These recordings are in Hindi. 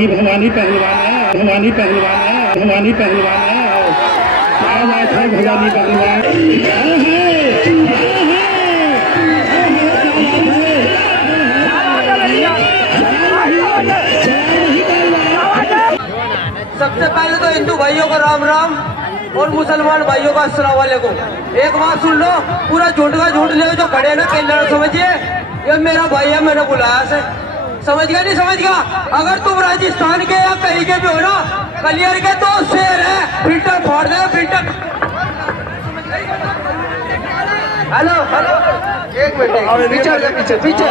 नहीं, भवानी पहलवान है, भवानी पहलवान है, भवानी पहलवान है। क्या बात है, भवानी पहलवान सबसे पहले तो हिंदू भाइयों को राम राम और मुसलमान भाइयों का अस्सलाम वालेकुम। एक बात सुन लो, पूरा झूठ का झूठ ले जो खड़े ना केलर समझिए, ये मेरा भाई है, मैंने बुलाया से। समझ गया नहीं समझ गया? अगर तुम राजस्थान के या कहीं के भी हो ना, कलियर के तो शेर है, फिल्टर फोड़ दे फिल्टर। हेलो हेलो, एक मिनट, पीछे पीछे पीछे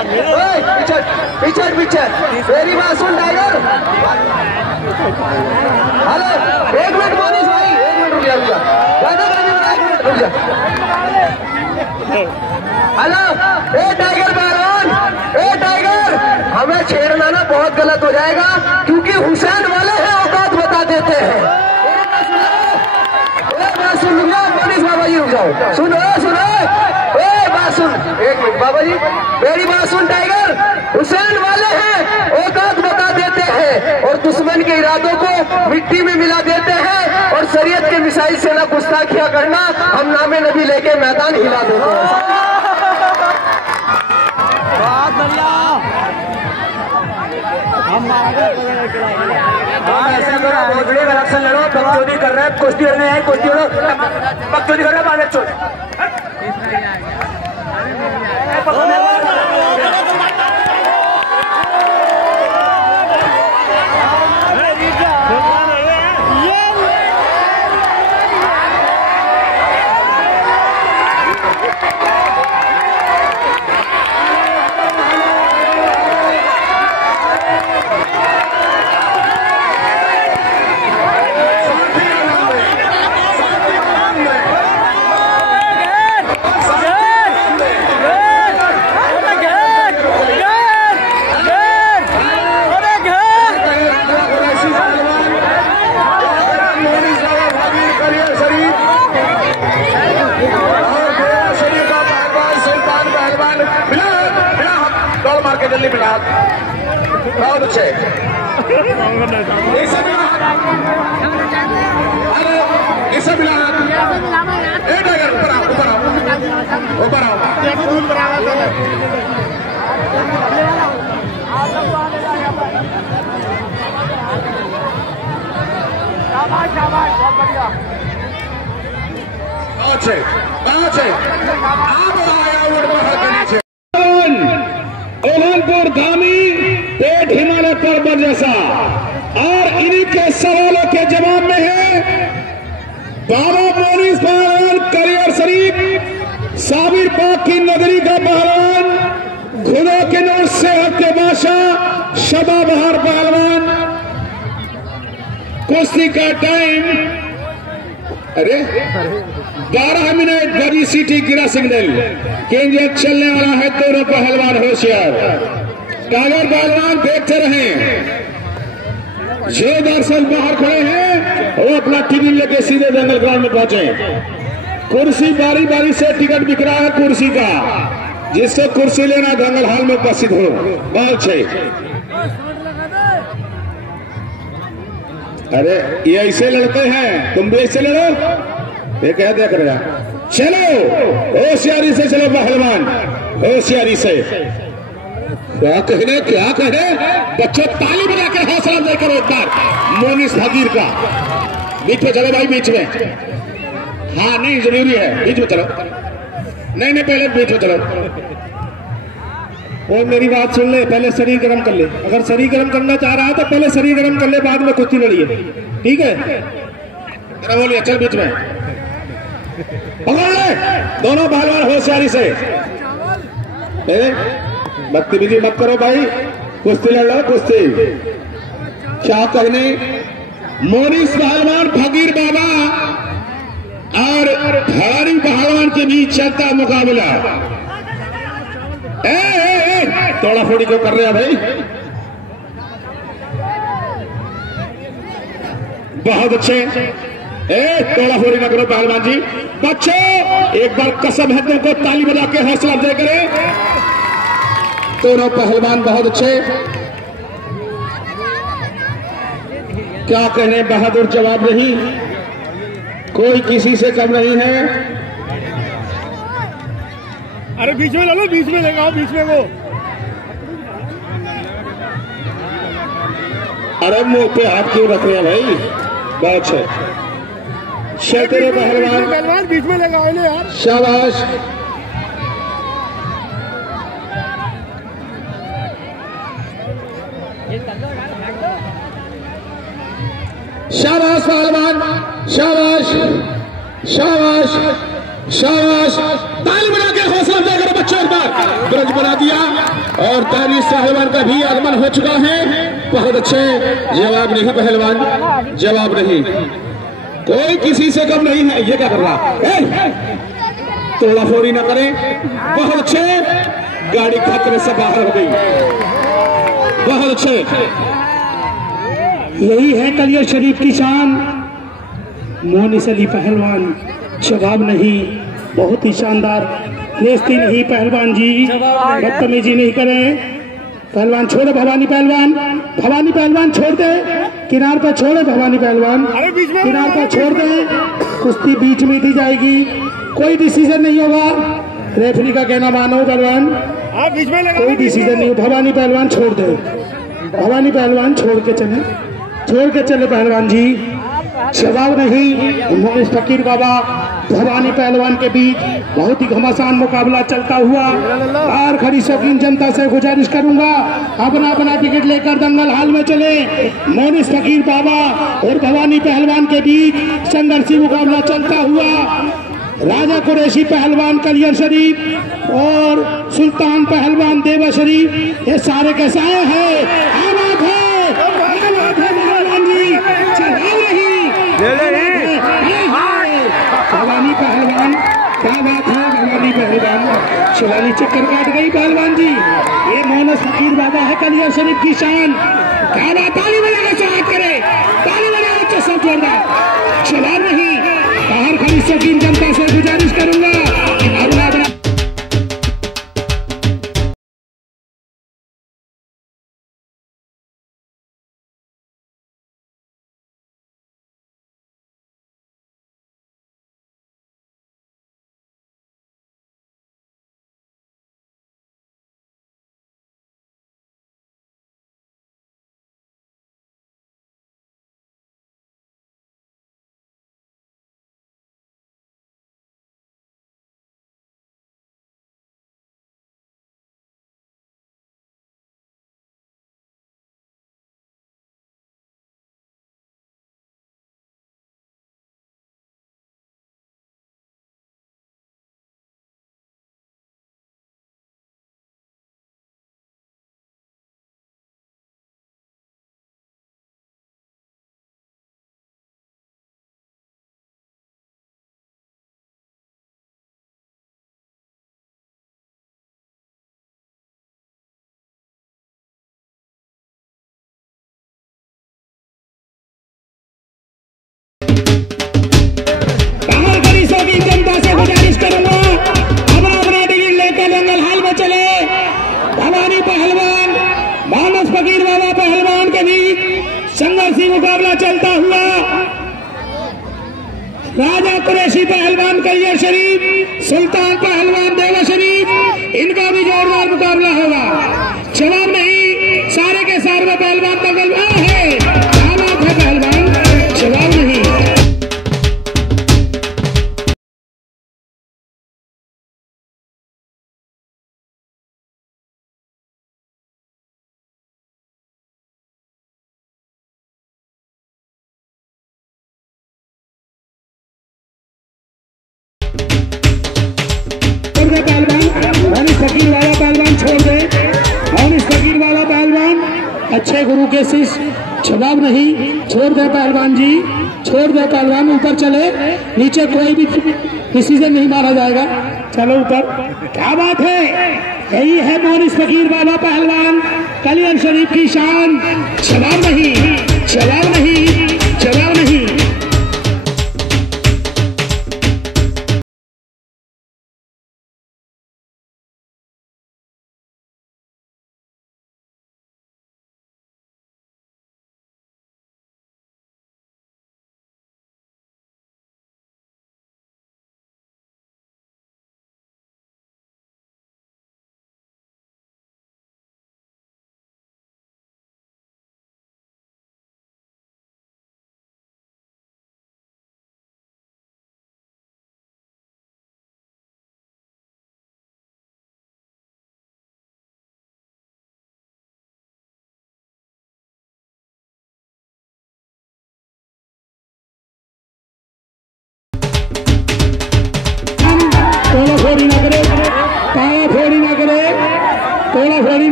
पीछे पीछे मेरी बात सुन टाइगर। हेलो, एक मिनट मोनिश भाई, एक मिनट रुक जा, ज्यादा एक मिनट रुक जा। हेलो, ए टाइगर पहलवान, ए टाइगर, हमें छेड़ना ना बहुत गलत हो जाएगा, क्योंकि हुसैन वाले हैं औकात बता देते हैं। सुन मोनिश बाबा जी, रुक जाओ, सुनो सुनो, बात सुन, एक मिनट बाबा जी, मेरी बात सुन टाइगर, हुसैन वाले हैं औकात बता देते हैं और दुश्मन के इरादों को मिट्टी में मिला देते हैं, और शरीयत के मिसाइल से ना गुस्ताखिया करना, हम नामे नबी लेके मैदान हिला देते हैं। बहुत बढ़िया, ऐसा करो, बहुत बड़ी इलेक्शन लड़ो, बकचोदी कर रहे हैं, कुश्ती लड़ने आए, कुश्ती लड़ो, बकचोदी कर रहे हैं, बालक चोद। जल्दी मिला बहुत अच्छे, इसे मिला, ऊपर आओ, ऊपर आओ, ऊपर आओ। अच्छे अच्छे, आप आया नीचे ओलनपुर धामी पेट हिमालय पर्वत जैसा, और इन्हीं के सवालों के जवाब में है बाबा मोनिश पहलवान कलियर शरीफ, साबिर पाक की नगरी का पहलवान, घुड़ों के नोट सेहत के बादशाह शबा बहार पहलवान। कुश्ती का टाइम, अरे 12 मिनट बड़ी सीटी गिरा सिग्नल, केंद्र चलने वाला है, दोनों पहलवान होशियार। टाइगर पहलवान देखते रहे, जो दर्शक बाहर खड़े हैं वो अपना टिकट लेके सीधे जंगल ग्राउंड में पहुंचे। कुर्सी बारी बारी से टिकट बिक रहा है कुर्सी का, जिसको कुर्सी लेना जंगल हॉल में उपस्थित हो। बहुत सही, अरे ये ऐसे लड़ते हैं, तुम भी ऐसे लड़ो, ये क्या देख रहे हैं? चलो होशियारी से चलो पहलवान, होशियारी से। क्या कहने, क्या कहने, बच्चों ताली बजाकर हौसला अफजाई करो एक बार मोनिश फकीर का। बीच में चलो भाई, बीच में, हाँ नहीं जरूरी है, बीच में चलो, नहीं नहीं पहले बीच में चलो। और मेरी बात सुन ले, पहले शरीर गर्म कर ले, अगर शरीर गर्म करना चाह रहा है तो पहले शरीर गर्म कर ले, बाद में कुश्ती लड़िए, ठीक है? बोलिए, चल बीच में पकड़ ले, दोनों पहलवान होशियारी से। बदतमीजी मत करो भाई, कुश्ती लड़ लो, कुश्ती। क्या कहने, मोनिश पहलवान फकीर बाबा और भवानी पहलवान के बीच चलता मुकाबला। तोड़ा फोड़ी क्यों कर रहे हैं भाई? बहुत अच्छे, तोड़ा फोड़ी ना करो पहलवान जी। बच्चों एक बार कसम है तुमको, ताली बजा के हौसला अफजाई करें। दोनों पहलवान बहुत अच्छे, क्या कहने, बहादुर जवाब नहीं, कोई किसी से कम नहीं है। अरे बीच में लो, बीच में लगाओ, बीच में वो। अरे मुंह पे हाथ क्यों रख रहे हैं भाई? बहुत है तेरे पहलवान, बीच में लगाओ ना यार। शाबाश। शाबाश पहलवान, शाबाश शाबाश शाबाश। ताली बना के हौसला देकर बच्चों पर ब्रज बना दिया और दानिश पहलवान का भी आगमन हो चुका है। बहुत अच्छे। जवाब नहीं पहलवान, जवाब नहीं, कोई किसी से कम नहीं है। ये क्या कर रहा? तोड़ा फोड़ी ना करें। बहुत अच्छे। गाड़ी खतरे से बाहर हो गई। बहुत अच्छे। यही है कलियर शरीफ की शान। मोनिस अली पहलवान, जवाब नहीं, बहुत ही शानदार। बेइज्जती नहीं पहलवान जी, बदतमीजी नहीं करें। पहलवान छोड़े, भवानी पहलवान, भवानी पहलवान छोड़ दे, किनार पर छोड़े भवानी पहलवान, किनार पर छोड़ दे। कुश्ती बीच में दी जाएगी, कोई डिसीजन नहीं होगा। रेफरी का कहना मानो पहलवान, कोई डिसीजन नहीं। भवानी पहलवान छोड़ दे, भवानी पहलवान छोड़ के चले, छोड़ के चले पहलवान जी। जवाब नहीं। मोनिस फकीर बाबा भवानी पहलवान के बीच बहुत ही घमासान मुकाबला चलता हुआ। बाहर खड़ी शौकीन जनता से गुजारिश करूंगा, अपना अपना टिकट लेकर दंगल हाल में चले। मोनिस फकीर बाबा और भवानी पहलवान के बीच संघर्षी मुकाबला चलता हुआ। राजा कुरैशी पहलवान कलियर शरीफ और सुल्तान पहलवान देवा शरीफ, ये सारे के सारे हैं। भवानी पहलवान, क्या बात है भवानी पहलवान, शिवानी चक्कर काट गई पहलवान जी। ये मोनिस फकीर बाबा है कलियर शरीफ की शान। क्या बात, ताली बजाकर स्वागत करे, ताली बजाकर सब जोरदार। जवाब नहीं। बाहर खड़ी शौकीन जनता से गुजारिश करूंगा, अपना संघर्षी मुकाबला चलता हुआ। राजा कुरैशी पहलवान कलियर शरीफ, सुल्तान पहलवान देवा शरीफ, इनका भी जोरदार मुकाबला होगा। जवाब नहीं। सारे के सारे पहलवान दंगल में है। क्या बात है पहलवान, जवाब नहीं। मोनिस फकीर वाला पहलवान छोड़ दे, मोनिस फकीर वाला पहलवान अच्छे गुरु के शिष्य। जवाब नहीं। छोड़ दे पहलवान जी, छोड़ दे पहलवान, ऊपर चले, नीचे कोई भी डिसीजन नहीं माना जाएगा। चलो ऊपर। क्या बात है, यही है मोनिस फकीर वाला पहलवान कलियर शरीफ की शान। जवाब नहीं, जवाब नहीं, जवाब नहीं।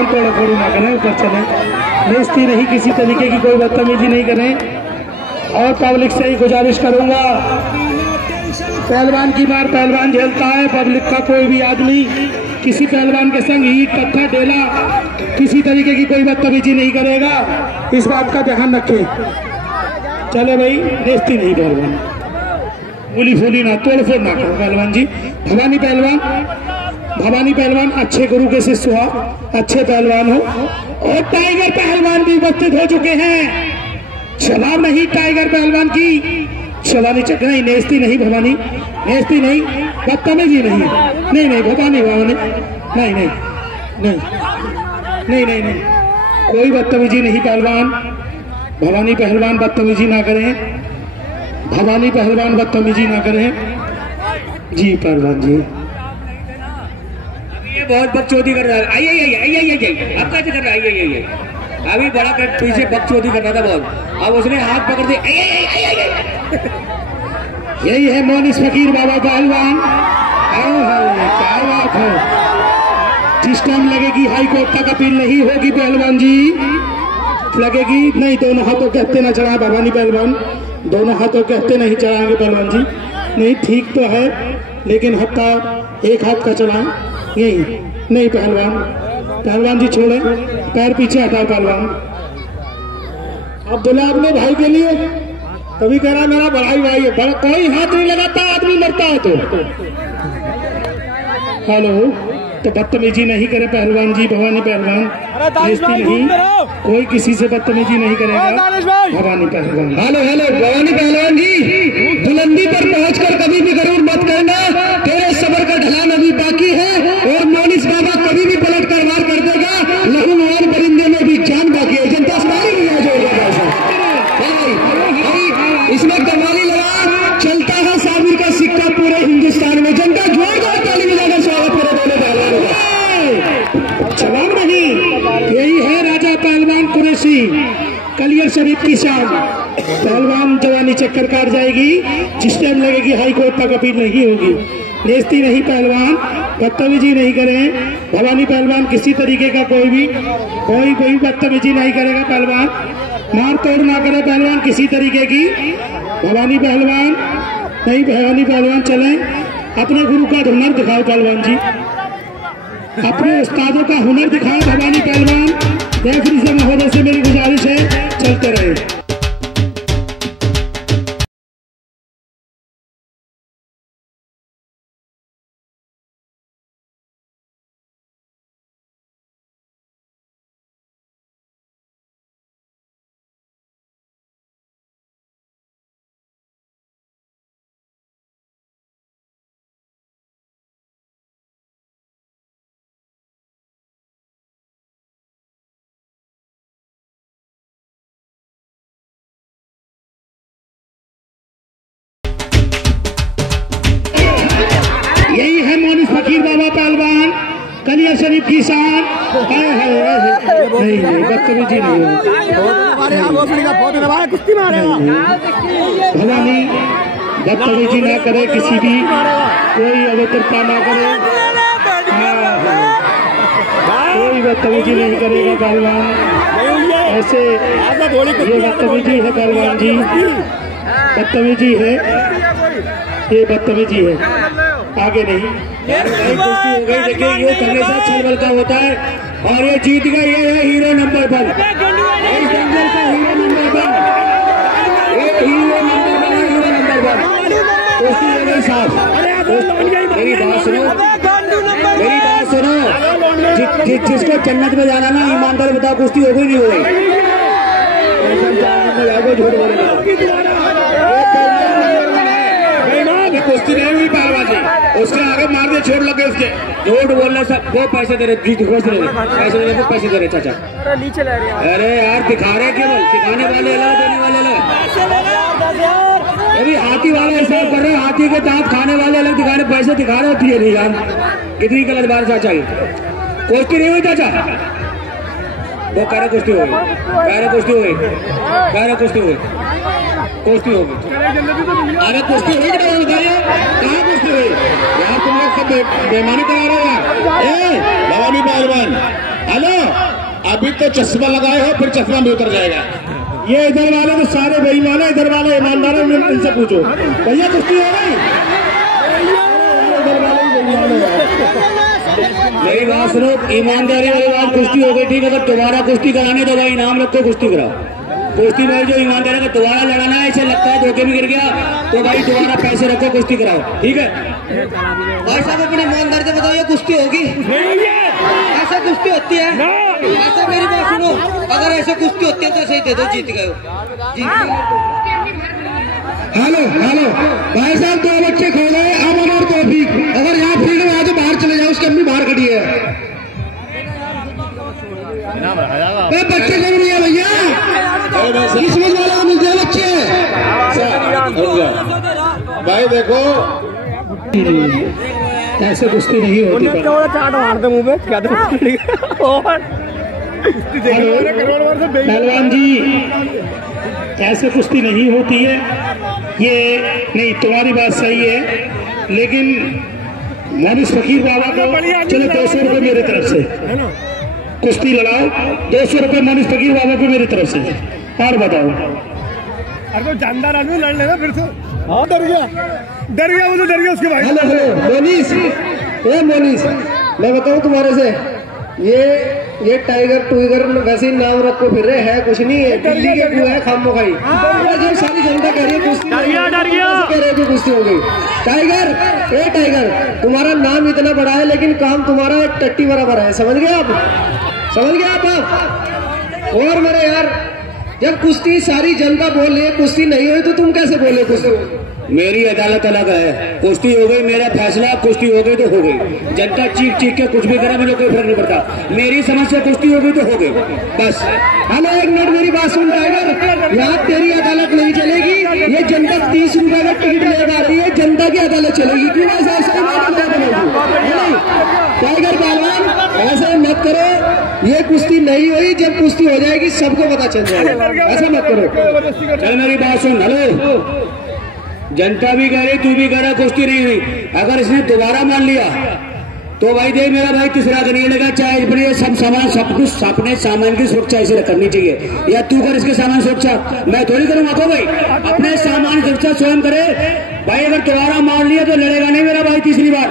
पहलवान तोड़ा फोड़ी ना करें, ऊपर चले, बेइज्जती नहीं, किसी तरीके की कोई बदतमीजी नहीं करें। और पब्लिक से ही गुजारिश करूंगा, पहलवान की मार पहलवान झेलता है, पब्लिक का कोई भी आदमी किसी पहलवान के संग ईंट पत्थर डेला किसी तरीके की कोई बदतमीजी नहीं करेगा, इस बात का ध्यान रखें। चले भाई, बेइज्जती नहीं पहलवान, मूली फूली ना, तोड़ फोड़ ना करो पहलवान जी। भवानी पहलवान अच्छे गुरु के शिष्य हो, अच्छे पहलवान हो। और टाइगर पहलवान भी उपस्थित हो चुके हैं, जवाब नहीं टाइगर पहलवान की, शबानी चक्र नहीं, नेस्ती नहीं भवानी, नेस्ती नहीं, बदतमीजी नहीं, नहीं नहीं भवानी भवानी नहीं नहीं नहीं नहीं नहीं नहीं, कोई बदतमीजी नहीं पहलवान। भवानी पहलवान बदतमीजी ना करें, भवानी पहलवान बदतमीजी ना करें जी पहलवान जी। ये बहुत बकचोदी कर रहा है, आइए आइए आइए आइए, अब कैसे कर रहा है, आइए आइए, अभी बड़ा पीछे बकचोदी कर रहा था बहुत, अब उसने हाथ पकड़ दिया, यही है मोनिस फकीर बाबा पहलवान। क्या बात है, जिस टाइम लगेगी हाई कोर्ट तक अपील नहीं होगी पहलवान जी, लगेगी नहीं, दोनों हाथों कहते ना चढ़ा भवानी पहलवान, दोनों हाथों कहते नहीं चढ़ाएंगे पहलवान जी। नहीं ठीक तो है, लेकिन हत्ता एक हाथ का चलाएं, यही नहीं पहलवान जी छोड़े, पैर पीछे हटाओ पहलवान। अब बोला अपने भाई के लिए, तभी कह रहा मेरा बड़ा भाई है, बड़ा कोई हाथ नहीं लगाता, आदमी मरता है तो। हेलो, तो बदतमीजी नहीं करे पहलवान जी, भवानी पहलवान, बेइज्जती नहीं, कोई किसी से बदतमीजी नहीं करेगा भवानी पहलवान। हेलो हेलो भवानी पहलवान जी, बुलंदी पर पहुंचकर कभी भी गरूर मत करना, तेरे सबर का ढलान अभी बाकी है, और मोनिस बाबा कभी भी पलट कर वार कर देगा, लहूवान परिंदे में भी जान बाकी है। जनता इसमें कमाली लगा चलता है, साबिर का सिक्का पूरे हिंदुस्तान में, जनता जोरदार ताली बजाकर स्वागत करे दोनों पहलवानों का। जवाब नहीं, यही है राजा पहलवान कुरैशी, कलियर शरीफ की शान। पहलवान जवानी चक्कर काट जाएगी, जिस टाइम लगेगी हाई कोर्ट तक अपील नहीं होगी। बेइज्जती नहीं पहलवान, बदतमीजी नहीं करें, भवानी पहलवान किसी तरीके का कोई बदतमीजी नहीं करेगा पहलवान, मार तोड़ ना करे पहलवान किसी तरीके की, भवानी पहलवान नहीं, भवानी पहलवान चलें, अपने गुरु का हुनर दिखाओ पहलवान जी, अपने उस्तादों का हुनर दिखाओ भवानी पहलवान। रेफरी से महोदय से मेरी गुजारिश है, चलते रहे। यही है मोनिस फकीर बाबा पहलवान, कलिया शरीफ की शान। नहीं बदतमीजी नहीं, भवानी बदतमीजी ना करे, किसी भी कोई अभद्रता ना करे, कोई बदतमीजी नहीं करेगा पहलवान, ऐसे ये बदतमीजी है पहलवान जी, बदतमीजी है, ये बदतमीजी है, आगे नहीं। कुश्ती हो गई, देखिए ये हमेशा छलबल का होता है, और ये जीत गए, ये है हीरो नंबर 1, इस दंगल का हीरो नंबर 1, ये हीरो नंबर 1 कुश्ती हो गई साफ। मेरी बात सुनो, जिसको जन्नत में जाना ना, ईमानदार बताओ कुश्ती हो गई नहीं हो गई, झूठ बोलेगा, कुश्ती नहीं हुई पहलवानी, उसके आगे मार दे, छोड़ लगे उसके, झूठ बोलना सब, वो पैसे दे रहे, पैसे दे रहे चाचा, अरे यार दिखा रहे केवल, दिखाने वाले अलग, देने वाले अलग, अभी हाथी वाला हिसाब कर रहे, हाथी के दांत खाने वाले अलग, दिखा रहे, पैसे दिखा रहे होती है नहीं यार, कितनी गलत बात चाचा, कुश्ती नहीं हुई चाचा, वो कह रहे कुश्ती हो गई, कह रहे कुश्ती हो गई, कह रहे कुश्ती हो गई, कुश्ती हो गई, अरे कुश्ती हुई कि नहीं बताइए, कहाँ कुश्ती हुई यार, तुम लोग सब बेमानी करा रहे हो यार। भवानी पहलवान हेलो, अभी तो चश्मा लगाए हो, फिर चश्मा भी उतर जाएगा। ये इधर वाले तो सारे बेईमान है, इधर वाले ईमानदार है, इनसे पूछो। भैया कुश्ती हो गई? इधर वाले बेईमान है। मेरी बात सुनो, ईमानदारी वाली बात, कुश्ती हो गई ठीक है। अगर दोबारा कुश्ती कराने तो भाई इनाम रखो, कुश्ती कराओ। कुश्ती में जो ईमानदारी का दोबारा लड़ाना है, ऐसे लगता है धोखे में गिर गया तो भाई दोबारा पैसे रखो, कुश्ती कराओ, ठीक है। भाई साहब अपने ईमानदारी से बताओ, ये कुश्ती होगी? ऐसा कुश्ती होती है? ऐसा मेरी बात सुनो, अगर ऐसे कुश्ती होती है तो सही दे दो, जीत गए हो। हेलो हेलो भाई साहब, 2 बच्चे खो गए, अमन और तौफीक। अगर यहाँ फील्ड में आए तो बाहर चले जाओ, उसकी अम्मी बाहर खड़ी है। बच्चे क्यों नहीं है भैया? किस्मत वाला को मिलते हैं बच्चे। भाई देखो, ऐसे कुश्ती नहीं होती। चाट मारते मुंह पे क्या पहलवान जी, ऐसे कुश्ती नहीं होती है। ये नहीं, तुम्हारी बात सही है, लेकिन मोनिस फकीर बाबा को चलो 200 रुपये मेरी तरफ से कुश्ती लड़ाओ। 200 रुपये मोनिस फकीर बाबा को मेरी तरफ से। और बताओ। अरे तो जानदार आदमी लड़ लेना फिर से। हाँ डर गया वो तो डर गया उसके भाई। हेलो हेलो मोनिस, ए मोनिस, मैं बताऊं तुम्हारे से, ये टाइगर टूइगर वैसे ही नाम रखो फिर रहे है, कुछ नहीं है, दिल्ली के क्यों है खामो खाई। जब सारी जनता कह रही है कुश्ती, डर गया कह रहे कि कुश्ती हो गई। टाइगर, ए टाइगर, तुम्हारा नाम इतना बड़ा है लेकिन काम तुम्हारा एक टट्टी बराबर है, समझ गए आप? समझ गए आप? और मेरे यार, जब कुश्ती सारी जनता बोल रही है कुश्ती नहीं हुई तो तुम कैसे बोले कुश्ती? मेरी अदालत अलग है, कुश्ती हो गई, मेरा फैसला, कुश्ती हो गई तो हो गई। जनता चीख चीख के कुछ भी करे, मुझे कोई फर्क नहीं पड़ता। मेरी समझ से कुश्ती हो गई तो हो गई, बस। हेलो एक मिनट मेरी बात सुन टाइगर, यहाँ तेरी अदालत नहीं चलेगी, ये जनता 30 रुपए का टिकट लेकर आती है, जनता की अदालत चलेगी। क्यों ऐसा टाइगर पहलवान, ऐसे मत करो, ये कुश्ती नहीं हुई, जब कुश्ती हो जाएगी सबको पता चल जाएगा, ऐसा मत करो। चल मेरी बात सुन। हेलो, जनता भी कह रही, तू भी कह रहा कुश्ती नहीं हुई। अगर इसने दोबारा मान लिया तो भाई देख मेरा भाई तीसरा नहीं लेगा, चाहे ये सब सामान, सब कुछ अपने सामान की सुरक्षा इसे करनी चाहिए। या तू कर इसके सामान सुरक्षा, मैं थोड़ी करूंगा। तो भाई अपने सामान की सुरक्षा स्वयं करे भाई। अगर दोबारा मान लिया तो लड़ेगा नहीं मेरा भाई तीसरी बार।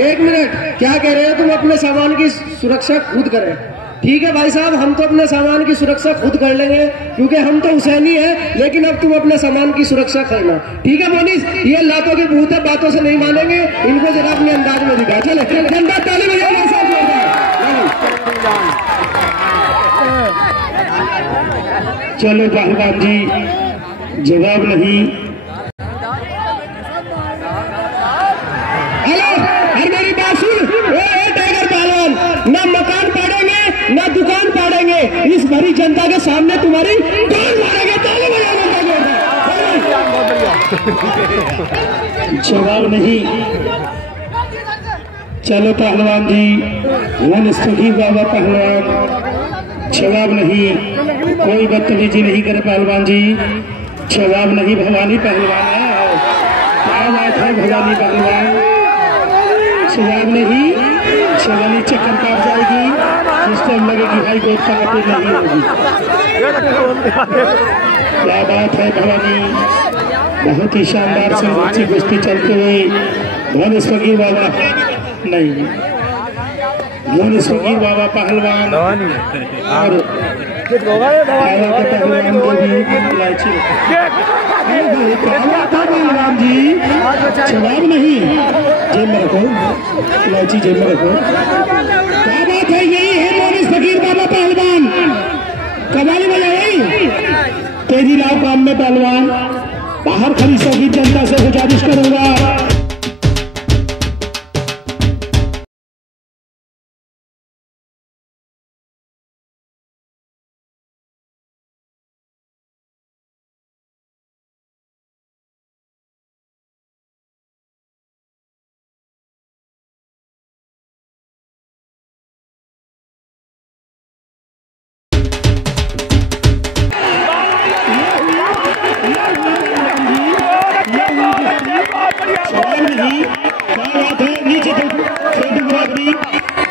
1 मिनट, क्या कह रहे हो तुम? अपने सामान की सुरक्षा खुद करें। ठीक है भाई साहब, हम तो अपने सामान की सुरक्षा खुद कर लेंगे क्योंकि हम तो हुसैनी है, लेकिन अब तुम अपने सामान की सुरक्षा करना, ठीक है मोनिस? ये लातों की भूत है, बातों से नहीं मानेंगे, इनको जरा अपने अंदाज में दिखा। चले जनता ताली बजाओ। चलो पहलवान जी, जवाब नहीं। हेलो, मेरी बात सुन, टाइगर पहलवान, ना मकान पाड़ेंगे ना दुकान पाड़ेंगे, इस भरी जनता के सामने तुम्हारी डांड मारेंगे। जवाब नहीं। चलो पहलवान जी, मोनिस फकीर बाबा पहलवान, जवाब नहीं। कोई बदतमीजी नहीं करे पहलवान जी, जवाब नहीं। भवानी पहलवान है, क्या बात है भवानी पहलवान, जवाब नहीं। चलनी चक्कर काट जाएगी, जिस टाइम लगेगी हाई कोर्ट का अपील नहीं होगी। क्या बात है भवानी, बहुत ही शानदार से ऊंची कुश्ती चलते हुए मोनिस फकीर बाबा नहीं, मोनिस फकीर बाबा पहलवान और पहलवान को भी इलायची पहलवान जी, जवाब नहीं। जेब में रखो, इलायची जेब में रखो। क्या बात है, यही है मोनिस फकीर बाबा पहलवान, कबाली बजाई। तेजी लाओ काम में पहलवान, बाहर खड़ी सभी जनता से गुजारिश करूंगा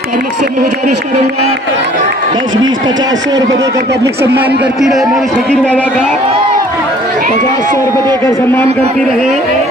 पब्लिक से मैं गुजारिश करूंगा 10, 20, 50, 100 रुपए देकर पब्लिक सम्मान करती रहे। मोनिस फकीर बाबा का 50, 100 रुपए देकर सम्मान करती रहे।